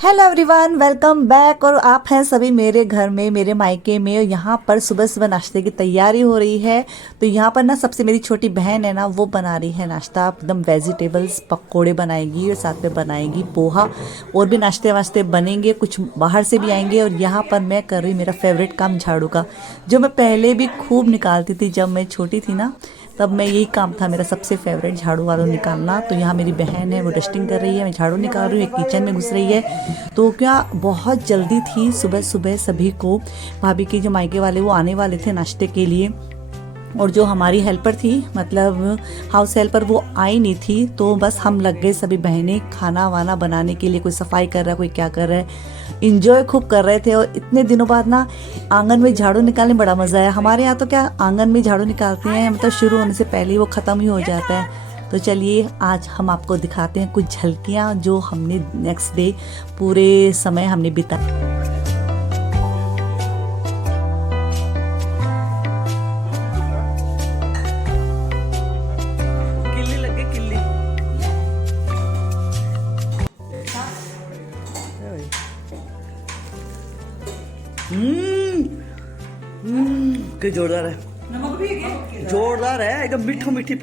Hello everyone, welcome back. और आप हैं सभी मेरे घर में, मेरे मायके में। और यहाँ पर सुबह सुबह नाश्ते की तैयारी हो रही है। तो यहाँ पर ना सबसे मेरी छोटी बहन है ना, वो बना रही है नाश्ता। एकदम वेजिटेबल्स पकोड़े बनाएगी और साथ में बनाएगी पोहा। और भी नाश्ते वास्ते बनेंगे, कुछ बाहर से भी आएंगे। और यहाँ पर मैं कर रही मेरा फेवरेट काम झाड़ू का, जो मैं पहले भी खूब निकालती थी जब मैं छोटी थी ना। तब मैं यही काम था मेरा सबसे फेवरेट, झाड़ू वाड़ू निकालना। तो यहाँ मेरी बहन है, वो डस्टिंग कर रही है, मैं झाड़ू निकाल रही हूँ, एक किचन में घुस रही है। तो क्या बहुत जल्दी थी सुबह सुबह सभी को। भाभी के जो मायके वाले वो आने वाले थे नाश्ते के लिए। और जो हमारी हेल्पर थी, मतलब हाउस हेल्पर, वो आई नहीं थी। तो बस हम लग गए सभी बहनें खाना वाना बनाने के लिए। कोई सफाई कर रहा है, कोई क्या कर रहा है। इंजॉय खूब कर रहे थे। और इतने दिनों बाद ना आंगन में झाड़ू निकालने में बड़ा मज़ा आया। हमारे यहाँ तो क्या आंगन में झाड़ू निकालते हैं, मतलब शुरू होने से पहले ही वो ख़त्म ही हो जाता है। तो चलिए आज हम आपको दिखाते हैं कुछ झलकियाँ जो हमने नेक्स्ट डे पूरे समय हमने बिताया। जोरदार है, नमक भी जोरदार है, एकदम मीठो मीठी।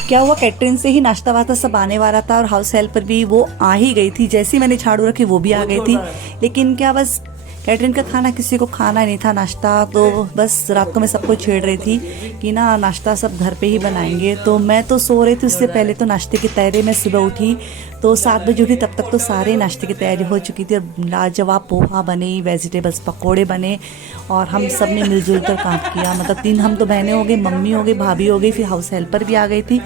क्या हुआ, कैटरिंग से ही नाश्ता वास्ता सब आने वाला था और हाउस हेल्पर भी वो आ ही गई थी। जैसे ही मैंने झाड़ू रखी वो भी आ गई थी। लेकिन क्या बस कैटरिंग का खाना किसी को खाना नहीं था नाश्ता। तो बस रात को मैं सबको छेड़ रही थी कि ना नाश्ता सब घर पे ही बनाएंगे। तो मैं तो सो रही थी, उससे पहले तो नाश्ते की तैयारी में सुबह उठी तो 7 बजे उठी। तब तक तो सारे नाश्ते की तैयारी हो चुकी थी। और लाजवाब पोहा बने, वेजिटेबल्स पकोड़े बने और हम सब ने मिलजुल कर काम किया। मतलब 3 हम तो बहनें हो गई, मम्मी हो गई, भाभी हो गई, फिर हाउस हेल्पर भी आ गई थी।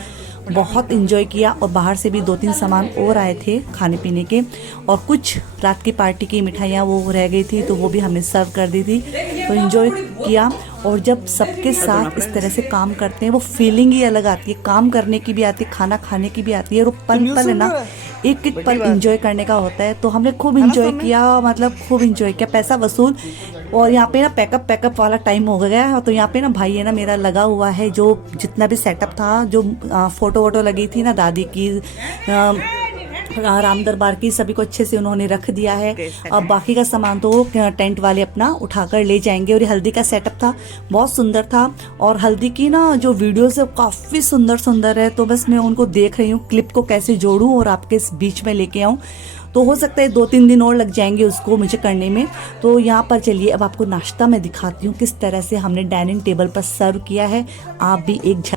बहुत इन्जॉय किया। और बाहर से भी 2-3 सामान और आए थे खाने पीने के। और कुछ रात की पार्टी की मिठाइयाँ वो रह गई थी, तो वो भी हमने सर्व कर दी थी। तो इन्जॉय किया। और जब सबके साथ इस तरह से काम करते हैं वो फीलिंग ही अलग आती है। काम करने की भी आती है, खाना खाने की भी आती है। और पल पल है ना, एक एक पल इंजॉय करने का होता है। तो हमने खूब इंजॉय किया, मतलब खूब इंजॉय किया, पैसा वसूल। और यहाँ पे ना पैकअप वाला टाइम हो गया। तो यहाँ पे ना भाई है ना मेरा लगा हुआ है, जो जितना भी सेटअप था, जो फोटो वोटो लगी थी ना दादी की, राम दरबार की, सभी को अच्छे से उन्होंने रख दिया है। अब बाकी का सामान तो टेंट वाले अपना उठाकर ले जाएंगे। और ये हल्दी का सेटअप था, बहुत सुंदर था। और हल्दी की ना जो वीडियोस है काफ़ी सुंदर है। तो बस मैं उनको देख रही हूँ, क्लिप को कैसे जोड़ूँ और आपके बीच में लेके आऊँ। तो हो सकता है 2-3 दिन और लग जाएंगे उसको मुझे करने में। तो यहाँ पर चलिए अब आपको नाश्ता मैं दिखाती हूँ किस तरह से हमने डाइनिंग टेबल पर सर्व किया है। आप भी एक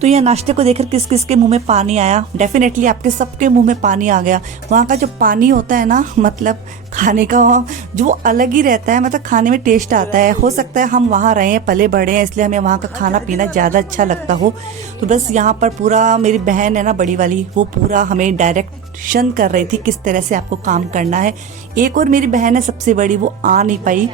तो यह नाश्ते को देखकर किस किस के मुंह में पानी आया। डेफिनेटली आपके सबके मुंह में पानी आ गया। वहाँ का जो पानी होता है ना, मतलब खाने का जो अलग ही रहता है, मतलब खाने में टेस्ट आता है। हो सकता है हम वहाँ रहे हैं, पले बड़े हैं, इसलिए हमें वहाँ का खाना पीना ज़्यादा अच्छा लगता हो। तो बस यहाँ पर पूरा मेरी बहन है ना बड़ी वाली, वो पूरा हमें डायरेक्शन कर रही थी किस तरह से आपको काम करना है। एक और मेरी बहन है सबसे बड़ी, वो आ नहीं पाई।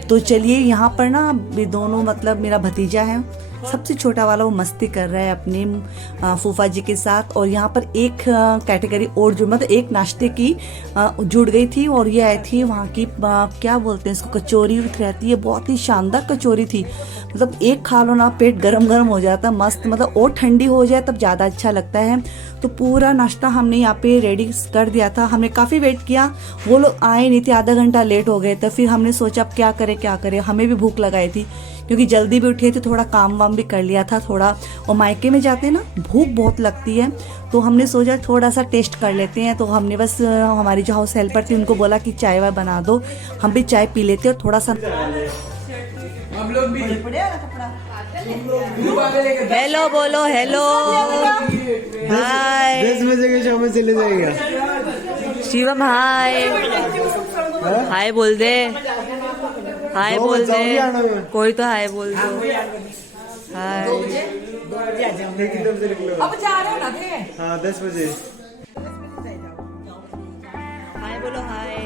तो चलिए यहाँ पर ना दोनों, मतलब मेरा भतीजा है सबसे छोटा वाला, वो मस्ती कर रहा है अपने फूफा जी के साथ। और यहाँ पर एक कैटेगरी और जो, मतलब एक नाश्ते की जुड़ गई थी। और ये आई थी वहाँ की क्या बोलते हैं इसको, कचौरी रहती है, बहुत ही शानदार कचौरी थी। मतलब एक खा लो ना, पेट गरम गरम हो जाता है, मस्त। मतलब और ठंडी हो जाए तब ज़्यादा अच्छा लगता है। तो पूरा नाश्ता हमने यहाँ पे रेडी कर दिया था। हमने काफ़ी वेट किया, वो लोग आए नहीं थे, आधा घंटा लेट हो गए थे। फिर हमने सोचा अब क्या करें, हमें भी भूख लगाई थी क्योंकि जल्दी भी उठे थे, थोड़ा काम वाम भी कर लिया था थोड़ा। और मायके में जाते हैं ना, भूख बहुत लगती है। तो हमने सोचा थोड़ा सा टेस्ट कर लेते हैं। तो हमने बस हमारी जो हाउस हेल्पर थी उनको बोला कि चाय वाय बना दो, हम भी चाय पी लेते और थोड़ा सा। हेलो बोलो, हेलो, हाय। 10 बजे के शो में चले जाएगा। शिवम हाय हाय बोल दे, हाय बोल दे, कोई तो हाय बोल दो, हाय। अब जा रहे हो ना थे? हाँ 10 बजे। हाय बोलो हाय,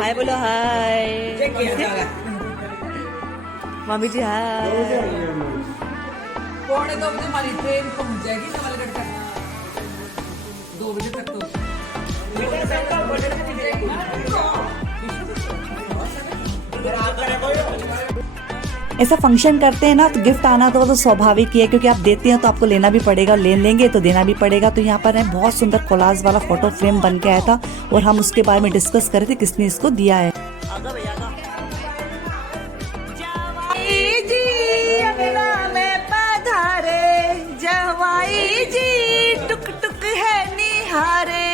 हाय बोलो हाय, मम्मी जी हाय। 1:45 बजे हमारी ट्रेन पहुंच जाएगी नवलगढ़ तक, 2 बजे तक तो ऐसा फंक्शन करते हैं ना तो गिफ्ट आना तो स्वाभाविक ही है, क्योंकि आप देते हैं तो आपको लेना भी पड़ेगा, लेंगे तो देना भी पड़ेगा। तो यहाँ पर है बहुत सुंदर कोलाज वाला फोटो फ्रेम बन के आया था और हम उसके बारे में डिस्कस कर रहे थे किसने इसको दिया है। जवाई जी टुक टुक है निहारे।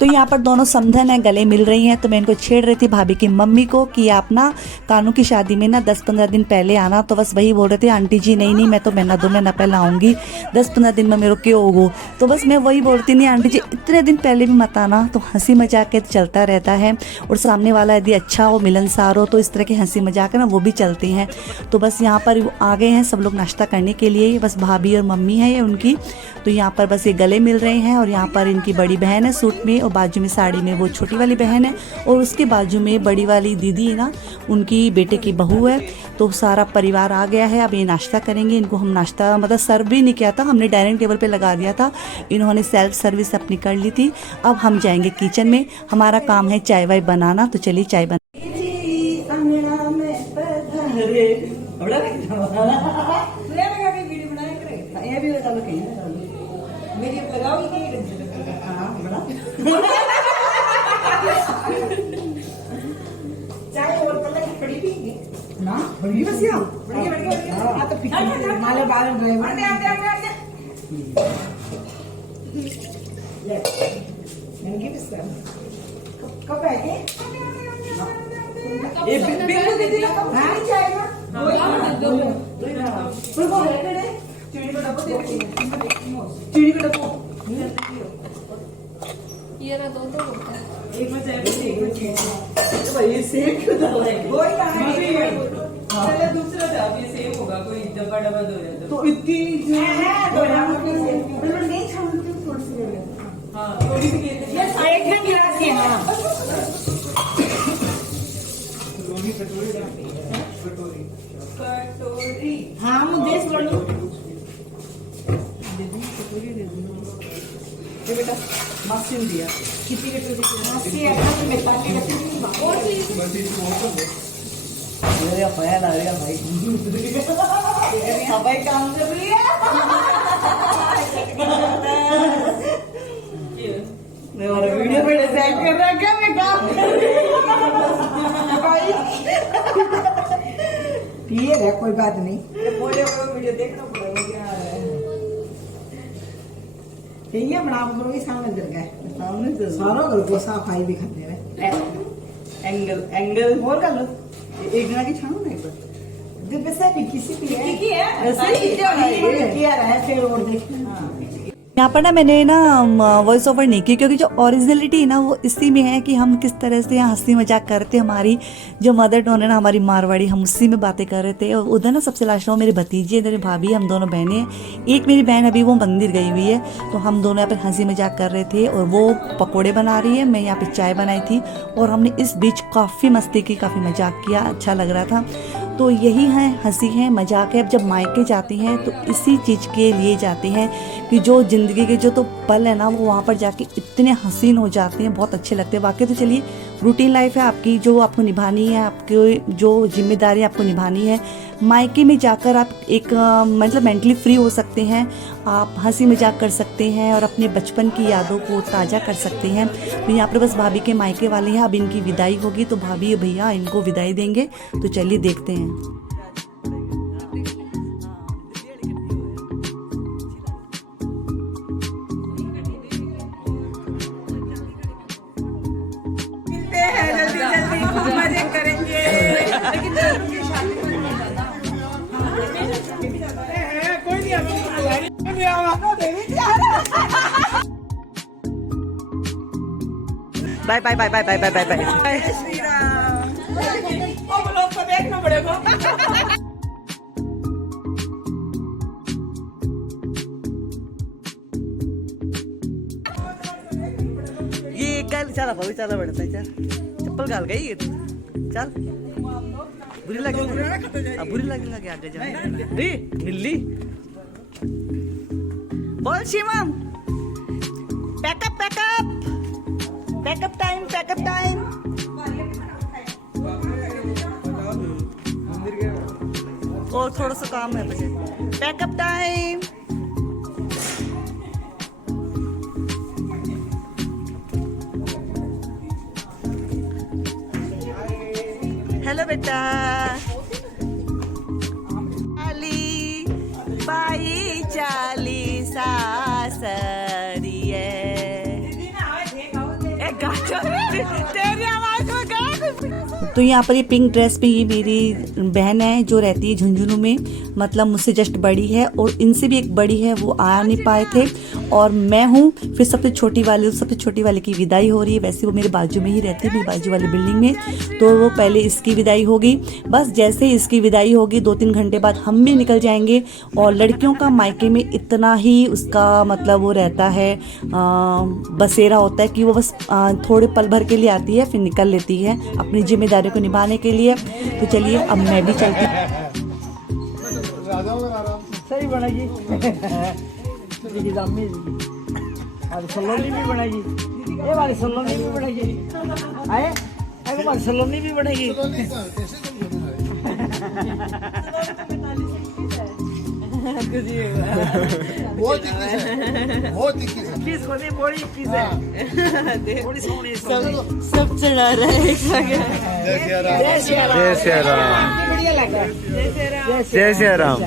तो यहाँ पर दोनों समधन है, गले मिल रही हैं। तो मैं इनको छेड़ रही थी भाभी की मम्मी को कि आप ना कानू की शादी में ना 10-15 दिन पहले आना। तो बस वही बोल रहे थे आंटी जी नहीं मैं तो महीना 2 महीना पहले आऊँगी, 10-15 दिन में मेरे को क्यों होगो। तो बस मैं वही बोलती नहीं आंटी जी इतने दिन पहले भी मत आना। तो हंसी मजाक के चलता रहता है और सामने वाला यदि अच्छा हो मिलनसार हो तो इस तरह के हंसी मजाक है ना वो भी चलते हैं। तो बस यहाँ पर आ गए हैं सब लोग नाश्ता करने के लिए, बस भाभी और मम्मी है ये उनकी। तो यहाँ पर बस ये गले मिल रहे हैं और यहाँ पर इनकी बड़ी बहन है सूट में और बाजू में साड़ी में वो छोटी वाली बहन है और उसके बाजू में बड़ी वाली दीदी है ना, उनकी बेटे की बहू है। तो सारा परिवार आ गया है। अब ये नाश्ता करेंगे। इनको हम नाश्ता मतलब सर्व भी नहीं किया था, हमने डाइनिंग टेबल पे लगा दिया था, इन्होंने सेल्फ सर्विस अपनी कर ली थी। अब हम जाएंगे किचन में, हमारा काम है चाय वाय बनाना। तो चलिए चाय बना। चाय और पल्ला की पड़ी भी ना बड़ी बस या बड़ी हां तो पीछे माले बाहर गए आते ले मैंने किस कब आएंगे ये बिल्कुल दीदी हां चाय ना वो लेकर चीनी का डब्बा दे चीनी का डब्बा ये ना दो होता है। एक में चाय भी तो भाई सेम क्यों डाला है कोई कहानी चलो दूसरा जाओ ये सेम होगा कोई डब्बा डब्बा दो जाता तो इतनी है दो डब्बा नहीं छोड़ते थोड़ी सी हां थोड़ी सी ये साइड में गिरा दी है ना रोनी कटोरी कटोरी कटोरी हां मुझे बोलो दे दी कटोरी दे दो ये बेटा मशीन दिया कितनी कटोरी मशीन है तो मैं ताकि रखी और मेरे फायर आ गया भाई भाई काम कर रही है मैं और वीडियो पे सेव कर रहा क्या मैं काम कर रही हूं भाई ठीक है कोई बात नहीं बोले वीडियो देखना पड़ेगा क्या ठीक है बना करो ही सामने जल गए सामने से सारा घर को सफाई भी करते हैं एंगल और कर लो एक जना की छानो ना एक बार दिल पे से किसी की है ऐसे ही किया है फिर और देखना यहाँ पर ना मैंने ना वॉइस ओवर नहीं की, क्योंकि जो ओरिजिनलिटी है ना वो इसी में है कि हम किस तरह से यहाँ हंसी मजाक करते। हमारी जो मदर टोन है ना हमारी मारवाड़ी, हम उसी में बातें कर रहे थे। और उधर ना सबसे लास्ट में मेरी भतीजी है, मेरी भाभी, हम दोनों बहनें हैं। एक मेरी बहन अभी वो मंदिर गई हुई है, तो हम दोनों यहाँ पर हंसी मजाक कर रहे थे और वो पकौड़े बना रही है, मैं यहाँ पर चाय बनाई थी और हमने इस बीच काफ़ी मस्ती की, काफ़ी मजाक किया, अच्छा लग रहा था। तो यही है हंसी है मजाक है। अब जब मायके जाती हैं तो इसी चीज़ के लिए जाती हैं कि जो ज़िंदगी के जो तो पल है ना वो वहाँ पर जाके इतने हसीन हो जाते हैं, बहुत अच्छे लगते हैं वाकई। तो चलिए रूटीन लाइफ है आपकी जो आपको निभानी है, आपकी जो जिम्मेदारी आपको निभानी है, मायके में जाकर आप एक मतलब मेंटली फ्री हो सकते हैं, आप हंसी मजाक कर सकते हैं और अपने बचपन की यादों को ताज़ा कर सकते हैं। तो यहाँ पर बस भाभी के मायके वाले हैं, अब इनकी विदाई होगी तो भाभी भैया इनको विदाई देंगे। तो चलिए देखते हैं। मजे करेंगे कोई नहीं bye bye bye bye bye bye bye bye. Shri Ram. अब लोग को देखना पड़ेगा। ये कल चला भाभी चला बढ़ता है चल चप्पल गाल गई ये चल बुरी लगेगा बुरी लगेगा क्या आगे जा नीली बोल Shivam pack up pack up pack up time pack up time और थोड़ा सा काम है मुझे पैकअप टाइम हेलो बेटा चाली बाई चाली सासरिए तेरी आवाज में गा। तो यहाँ पर ये पिंक ड्रेस पे ये मेरी बहन है जो रहती है झुंझुनू में, मतलब मुझसे जस्ट बड़ी है और इनसे भी एक बड़ी है, वो आ नहीं पाए थे और मैं हूँ फिर सबसे छोटी वाले की विदाई हो रही है। वैसे वो मेरे बाजू में ही रहती है, मेरी बाजू वाली बिल्डिंग में, तो वो पहले इसकी विदाई होगी। बस जैसे ही इसकी विदाई होगी 2-3 घंटे बाद हम भी निकल जाएंगे। और लड़कियों का मायके में इतना ही उसका मतलब वो रहता है बसेरा होता है कि वो बस थोड़े पल भर के लिए आती है फिर निकल लेती है अपनी जिम्मेदारियों को निभाने के लिए। तो चलिए अब मैं भी चलती हूँ। सही बनाइए दीदी दामी दीदी और सलोनी भी बनाइए ये वाली सलोनी भी बनाइए आए अगर हमारी सलोनी भी बनेगी बहुत इक्कीस है किस को नहीं बड़ी किस है बड़ी सोनी सब चढ़ा रहा है एक जगह। जय सिया राम जय श्री राम जय सिया राम बढ़िया लगा जय श्री राम। जय सिया राम।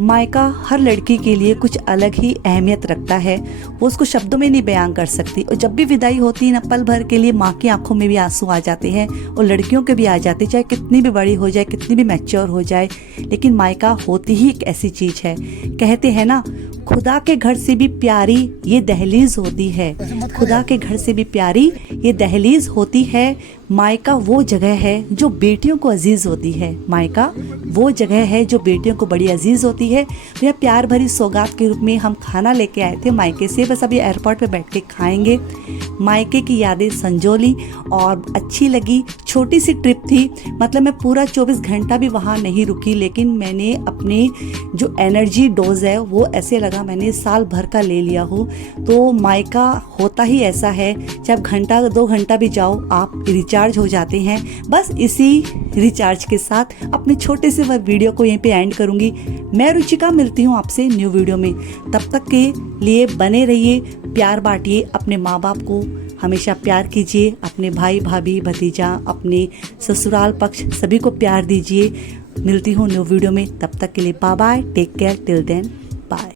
मायका हर लड़की के लिए कुछ अलग ही अहमियत रखता है, वो उसको शब्दों में नहीं बयान कर सकती। और जब भी विदाई होती है ना पल भर के लिए माँ की आंखों में भी आंसू आ जाते हैं और लड़कियों के भी आ जाते हैं, चाहे कितनी भी बड़ी हो जाए कितनी भी मैच्योर हो जाए, लेकिन मायका होती ही एक ऐसी चीज़ है। कहते हैं ना खुदा के घर से भी प्यारी ये दहलीज होती है, खुदा के घर से भी प्यारी ये दहलीज होती है। मायका वो जगह है जो बेटियों को अजीज होती है, मायका वो जगह है जो बेटियों को बड़ी अजीज होती है। तो यह प्यार भरी सौगात के रूप में हम खाना लेके आए थे मायके से, बस अभी एयरपोर्ट पे बैठ के खाएंगे। मायके की यादें संजोली और अच्छी लगी। छोटी सी ट्रिप थी, मतलब मैं पूरा 24 घंटा भी वहाँ नहीं रुकी, लेकिन मैंने अपनी जो एनर्जी डोज है वो ऐसे लगा मैंने साल भर का ले लिया हो। तो मायका होता ही ऐसा है, चाहे घंटा 2 घंटा भी जाओ आप रिचार्ज हो जाते हैं। बस इसी रिचार्ज के साथ अपने छोटे से वीडियो को यहीं पे एंड करूंगी। मैं रुचिका मिलती हूँ आपसे न्यू वीडियो में, तब तक के लिए बने रहिए, प्यार बांटिए, अपने माँ बाप को हमेशा प्यार कीजिए, अपने भाई भाभी भतीजा अपने ससुराल पक्ष सभी को प्यार दीजिए। मिलती हूँ न्यू वीडियो में, तब तक के लिए bye bye, take care, till then bye.